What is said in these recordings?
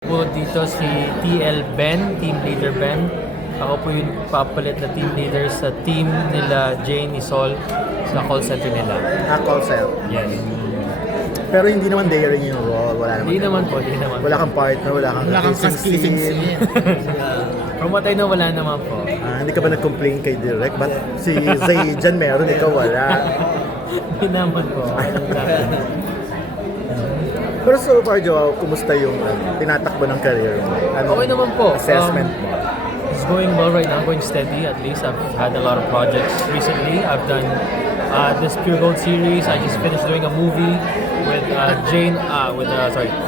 Po dito si TL Ben, Team Leader Ben. Ako po yung papalit na team leader sa team nila Jane Isol sa call center nila. Call center. Yes. Pero hindi naman daring yung role. Wala naman. Hindi naman po, hindi naman. Wala kang partner, wala kang kissing scene. From what I know, wala naman po. Hindi ka ba nag-complain kay Direk? Ba't si Zay dyan meron, ikaw wala? Hindi naman po. Pero so far, Joao, kumusta yung tinatakbo ng career mo? Okay naman po. Assessment mo? It's going well right now, going steady at least. I've had a lot of projects recently. I've done this Pure Gold series. I just finished doing a movie with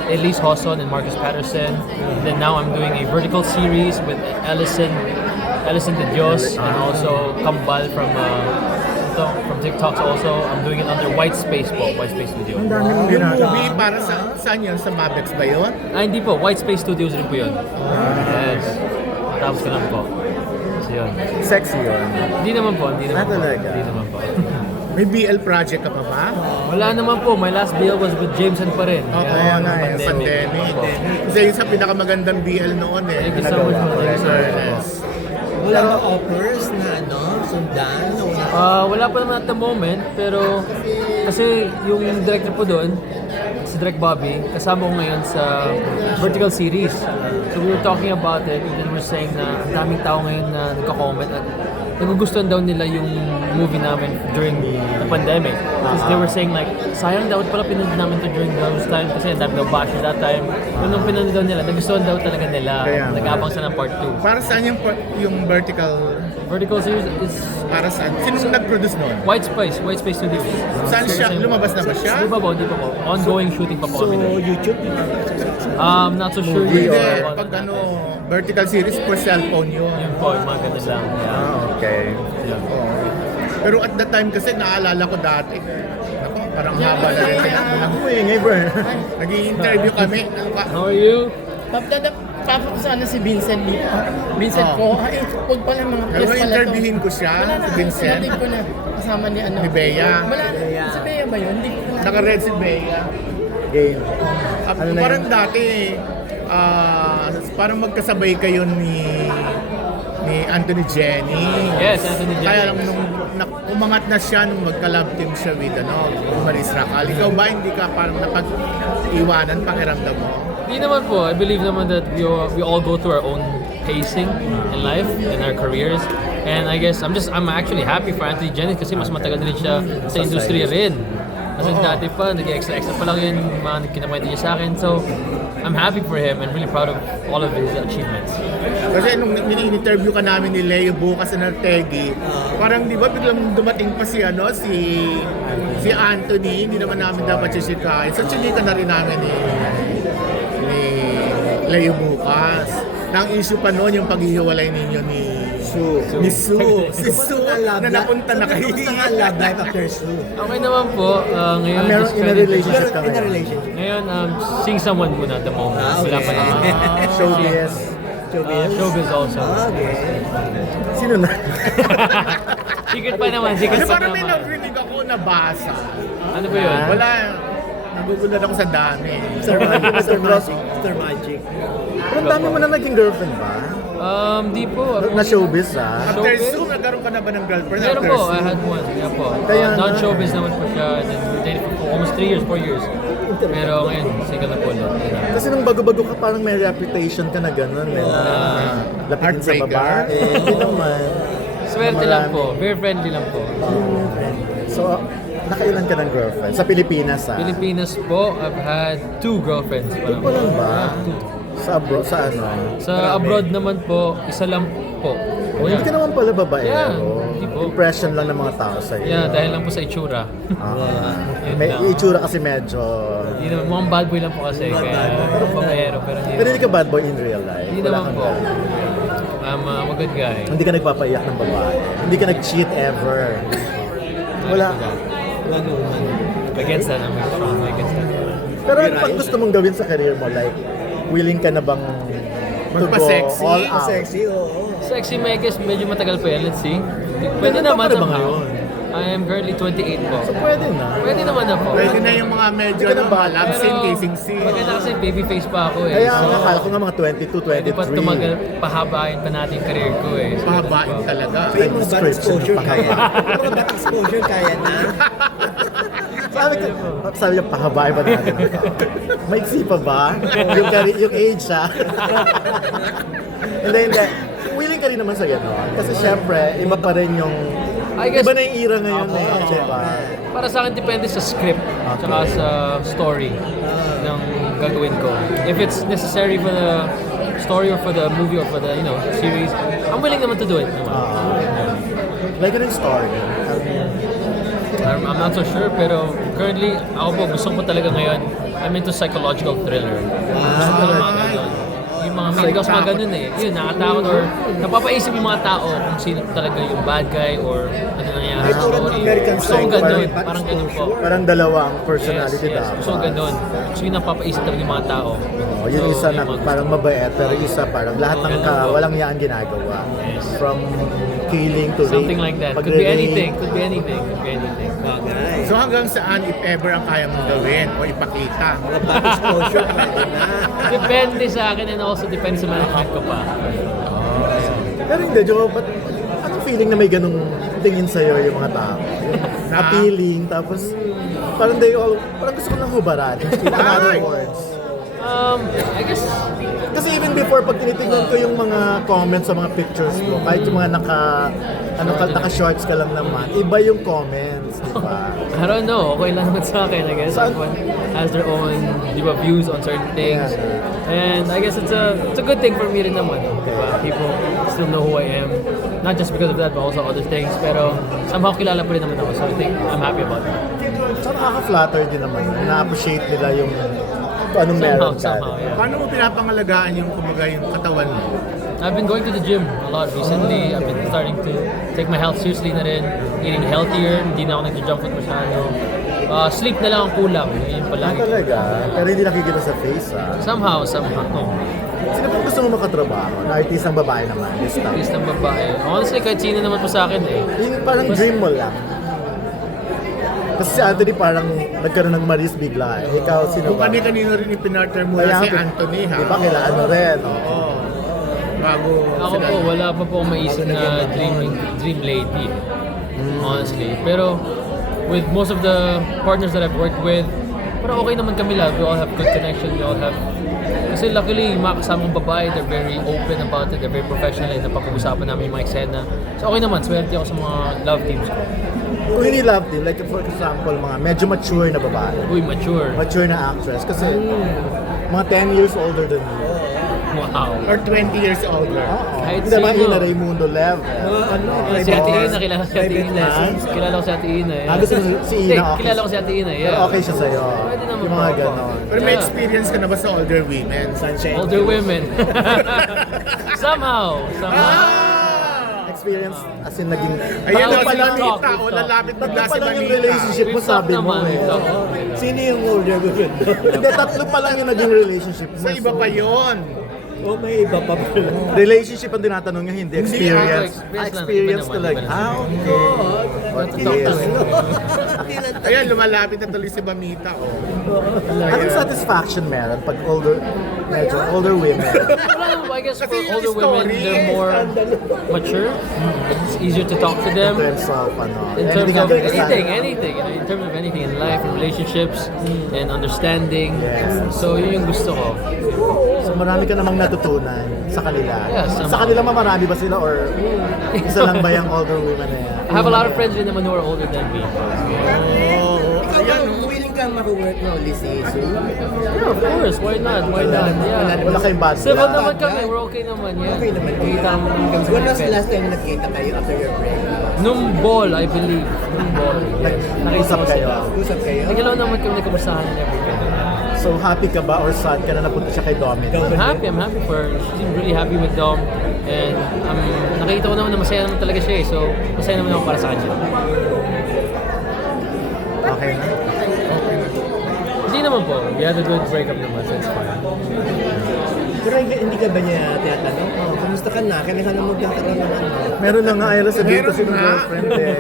Elise Hosson and Marcus Patterson. And then now I'm doing a vertical series with Ellison De Dios and also Kambal from TikToks also. I'm doing it under White Space Studio. Ang dami mong Yung ginagawa. movie, para saan yun? Sa Mabex ba yun? Hindi po, White Space Studios rin po yun. Yes. Tapos ko lang po. So yun. Sexy yun. Hindi naman po, hindi naman po. Talaga? Hindi naman po. May BL project ka pa ba? Wala naman po, my last deal was with Jameson pa rin. Oo, nga eh, pandemic. Kasi yun sa pinakamagandang BL noon eh. Thank you so much. Nagawa. Thank you so much. Yes. Wala ba offers na sundan? Wala pa naman at the moment, pero kasi yung director po doon, si Direk Bobby, kasama ko ngayon sa vertical series. So we were talking about it and then we're saying na ang daming tao ngayon na nagka-comment at nagugustuhan daw nila yung movie namin during the pandemic. Because they were saying like, sayang daw pala pinanood namin to during those time kasi ang dami daw bashes that time. Nung pinanood daw nila, nagustuhan daw talaga nila. Kaya nga. Nag-aabang sa ng part 2. Para saan yung vertical? Vertical series is Para saan? Sinong nag-produce noon? White Space Studios. Saan siya? Lumabas na ba siya? Di pa po. Ongoing shooting pa po So, kami doon. YouTube? Not so sure Movie yet. Hindi, or- pag vertical series for cellphone yun. Yun po, yung mga ganun lang. Yeah. Okay. Oo. Pero at that time kasi naalala ko dati, ako, parang haba na rin. Ako eh, bro. Nag-i-interview kami. How are you? Papa ko sana si Vincent dito. Vincent Oh. ko, huwag pala mga Pero pala to. interviewin ko siya, Wala na, si Vincent. sinatid ko na kasama ni Ni Bea. Wala na, si Bea ba yun? Hindi ko na. Naka-red si Bea. Game. Ano na Parang yun? dati, parang magkasabay kayo ni Anthony Jenny. Yes, Anthony Jenny. Kaya lang nung umangat na siya nung magka-love team siya with Maris Racal. Ikaw ba hindi ka parang napag-iwanan pakiramdam mo? Hindi naman po. I believe naman that we all go through our own pacing in life, in our careers. And I guess I'm actually happy for Anthony Jennings kasi mas matagal na rin siya sa industriya rin. Kasi dati pa, nag-extra pa lang yun, mga kinakwento niya sa akin. So, I'm happy for him and really proud of all of his achievements. Kasi nung ini-interview ka namin ni Leo bukas na Nartegi, parang di ba biglang dumating pa si Anthony, hindi naman namin dapat sisikain. So chinika na rin namin ni Leo bukas. Nang issue pa noon yung paghihiwalay ninyo ni Sue. Si Sue na napunta na kayo. Kamusta nga love life after Sue? Okay naman po. Ngayon, Meron just in a trying to- relationship ka In a ngayon. relationship. Ngayon, seeing someone muna at the moment. Wala pa naman. Showbiz. Showbiz also. Okay. Sino na? Secret pa naman, secret Kasi pa parang may naman. narinig ako nabasa. Ano ba yun? Wala. Nagugulat ako sa dami. Mr. Magic. Mr. Magic. Mr. Magic. Pero ang dami mo na naging girlfriend ba? Di po. Na showbiz ah. After Showbiz? Sue, nagkaroon ka na ba ng girlfriend? Meron After po, Sue? I had one. Yeah po. Kaya nga. Non-showbiz naman po siya. And then we dated for almost 3 years, 4 years. Pero ngayon, single na po ulit. Kasi nung bago-bago ka parang may reputation ka na gano'n. May lapitin sa Heartbreaker? babae. Hindi naman. Swerte lang po. Very friendly lang po. So, nakailan ka ng girlfriend? Sa Pilipinas ah? Pilipinas po, I've had 2 girlfriends pa lang. Ito lang ba? Two. Sa abroad, sa ano? Sa abroad naman po, isa lang po. Oh, hindi ka naman pala babae. Yeah, oh. hindi po. Impression lang ng mga tao sa'yo. Yeah, dahil lang po sa itsura. Yun May lang. itsura kasi medyo... Hindi naman, mukhang bad boy lang po kasi. Kaya, pamahero. Pero Pero hindi ka bad boy in real life. Hindi Wala naman kang po. ganun. I'm a good guy. Hindi ka nagpapaiyak ng babae. Hindi ka nag-cheat ever. Wala. Wala naman. Against that, I'm strong against that. Pero ano pang gusto mong gawin sa career mo? Like, willing ka na bang to go Magpa-sexy? all out? Sexy, oo. Sexy Megas, medyo matagal pa yan. Let's see. Pwede Meron naman pa rin ba somehow. ngayon? I am currently 28 po. So pwede na. Pwede naman na po. Pwede na yung mga medyo Hindi ka na mga bata. love scene, kissing scene. maganda kasi baby face pa ako eh. Kaya So, akala ko nga mga 22, pwede pa 23. tumagal, pahabain pa natin yung career ko eh. So, Pahabain ganun po. talaga. May mga bad exposure pa kaya. Mga bad exposure kaya na. Sabi niya, pahabain ba natin ito? Maiksi pa ba? Yung age siya. Hindi. Willing ka rin naman sa gano'n. Kasi syempre, iba pa rin yung... I guess- Iba na yung era ngayon eh. Diba? Para sa akin, depende sa script tsaka sa story ng gagawin ko. If it's necessary for the story or for the movie or for the, series, I'm willing naman to do it. Like yung story. I'm not so sure, pero currently, ako po, gusto ko talaga ngayon, I'm into psychological thriller. Gusto ko lang mga ganun. Yung mga mahilig ako sa mga ganun eh. Yun, nakatakot or napapaisip yung mga tao kung sino talaga yung bad guy or ano nangyari sa tulad ng story. American Gusto ko Psycho, ganun, bad parang ganun po. Parang dalawang personality Yes. dapat. Gusto ko ganun. Gusto yung napapaisip talaga yung mga tao. Oh, yung isa na yung mga parang mabait, pero yung isa parang lahat ng walang yaan ginagawa. From killing to Something rape, like that. Could be pagre-rape. anything. Could be anything. Could be anything. Bagay. So hanggang saan, if ever, ang kaya mong gawin o ipakita? Mga bad exposure pwede na. Depende sa akin and also depende sa management ko pa. Pero hindi, Joe, ba't anong feeling na may ganung tingin sa'yo yung mga tao? Yung appealing, tapos parang parang gusto ko lang hubaran. In other words. I guess, Kasi even before, pag tinitignan ko yung mga comments sa mga pictures mo, kahit yung mga naka-shorts ka lang naman, iba yung comments, di ba? I don't know. Okay lang naman sa akin, I guess. Everyone has their own, views on certain things. And I guess it's a good thing for me rin naman. Diba? People still know who I am. Not just because of that, but also other things. Pero somehow kilala pa rin naman ako. So I think I'm happy about that. So nakaka-flatter din naman. Na-appreciate nila yung kung anong meron ka. Somehow, yeah. Paano mo pinapangalagaan yung kumaga yung katawan mo? I've been going to the gym a lot recently. I've been starting to take my health seriously na rin. Eating healthier. Hindi na ako nag-junk food masyado. Sleep na lang ang kulang. Yun palagi. Talaga? Pero hindi nakikita sa face, Somehow. Sino ba gusto mo makatrabaho? Na artistang babae naman, this time. Artist ng babae. Honestly, kahit sino naman po sa akin eh. Yung parang dream mo lang. Kasi si Anthony parang nagkaroon ng Maris bigla. Ikaw, sino Kung ba? kani-kanino rin yung pinartner mo si Anthony, ha? Di ba kailangan mo rin? Oo. Bago Ako sila- po, wala pa po akong maisip na dream lady. Honestly. Pero with most of the partners that I've worked with, parang okay naman kami lahat. We all have good connection. We all have... Kasi luckily, yung mga kasamang babae, they're very open about it. They're very professional. And napag-uusapan namin yung mga eksena. So okay naman. Swerte ako sa mga love teams ko. Kung hindi love team, like for example, mga medyo mature na babae. Uy, mature. Mature na actress. Kasi mga 10 years older than you. Wow. Or 20 years older. Kahit Hindi naman sino. Ina Raimundo level. Si Ate Ina, kilala ko si Ate Private Ina. lessons. Kilala ko si Ate Ina. Ah, gusto mo si Ina, Hindi, okay. kilala ko si Ate Ina, Pero yeah. okay siya sa'yo. Pwede naman Yung mga po. ganon. Pero may Yeah. experience ka na ba sa older women? Sunshine. Older women. Somehow. Experience as in naging... Ayan Bawal o, si lang talk, Manita. O talk. lalapit Tatlo bigla pa si lang yung Manita. relationship mo, We've talked sabi mo naman, eh. we've talked. Sino yung older woman? Hindi, tatlo pa lang yung naging relationship mo. Sa iba so- pa yun. O may iba pa pala. Relationship ang tinatanong niya, hindi experience. experience lang, Experience iba naman, talaga. iba naman. Okay. What Talk is? lang. Ayan, lumalapit na tuloy si Mamita. Oh. Anong satisfaction meron pag medyo older women? Well, I guess for Kasi yung older women, story, they're more mature. It's easier to talk to them. In terms of, In terms anything of under the sun. anything. In terms of anything in life, in relationships, and understanding. Yes. So yun yung gusto ko. So marami ka namang natutunan sa kanila. Yeah, somehow. Sa kanila marami ba sila or isa lang ba yung older women na yan? I have a lot of friends rin naman who are older than me. Ikaw ba, willing kang maka-work na ulit si Sue? Yeah, of course. Why not? Why not? Yeah. Wala kayong bad Civil blood. naman kami. We're okay naman. Yeah. Okay naman. Kita naman kami sa When was the event. last time nakita kayo after your break? Nung ball, I believe. Nung ball. Nag-usap kayo. Usap kayo? Nagalaw naman kami nagkamustahan and everything. So happy ka ba or sad ka na napunta siya kay Dominic? I'm happy for her. She's really happy with Dom. And nakita ko naman na masaya naman talaga siya eh. So, masaya naman ako para sa kanya. Okay na? Hindi naman po. We had a good breakup naman, so it's fine. Pero hindi ka ba niya tinatanong? Oh, kumusta ka na? Kailan ka na magkakaroon ng ano? Meron na nga, Ayla, sabihin Meron kasi ng nga. girlfriend eh.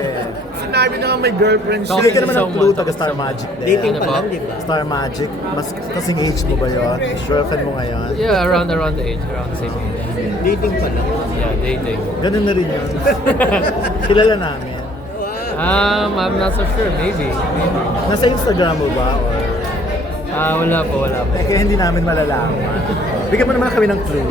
Bernardo naman may girlfriend siya. Hindi ka naman ng Someone, clue, taga Star Magic din. Dating Ano pa ba? lang, di ba? Star Magic, mas kasing age mo ba yun? Girlfriend mo ngayon? Yeah, around the age, around the same age. Dating pa lang. Yeah, dating. Ganun na rin yun. Kilala namin. I'm not so sure. Maybe. Nasa Instagram mo ba? Or... Wala po. Kaya hindi namin malalaman. Bigyan mo naman kami ng clue.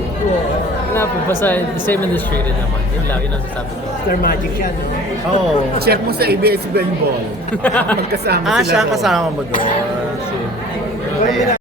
Wala po. Basta the same industry rin naman. Yun lang, yun ang sabi ko. Star Magic siya, no? Oo. Check mo sa ABS-CBN Ball. Magkasama Ah, sila siya doon. kasama mo doon. Same.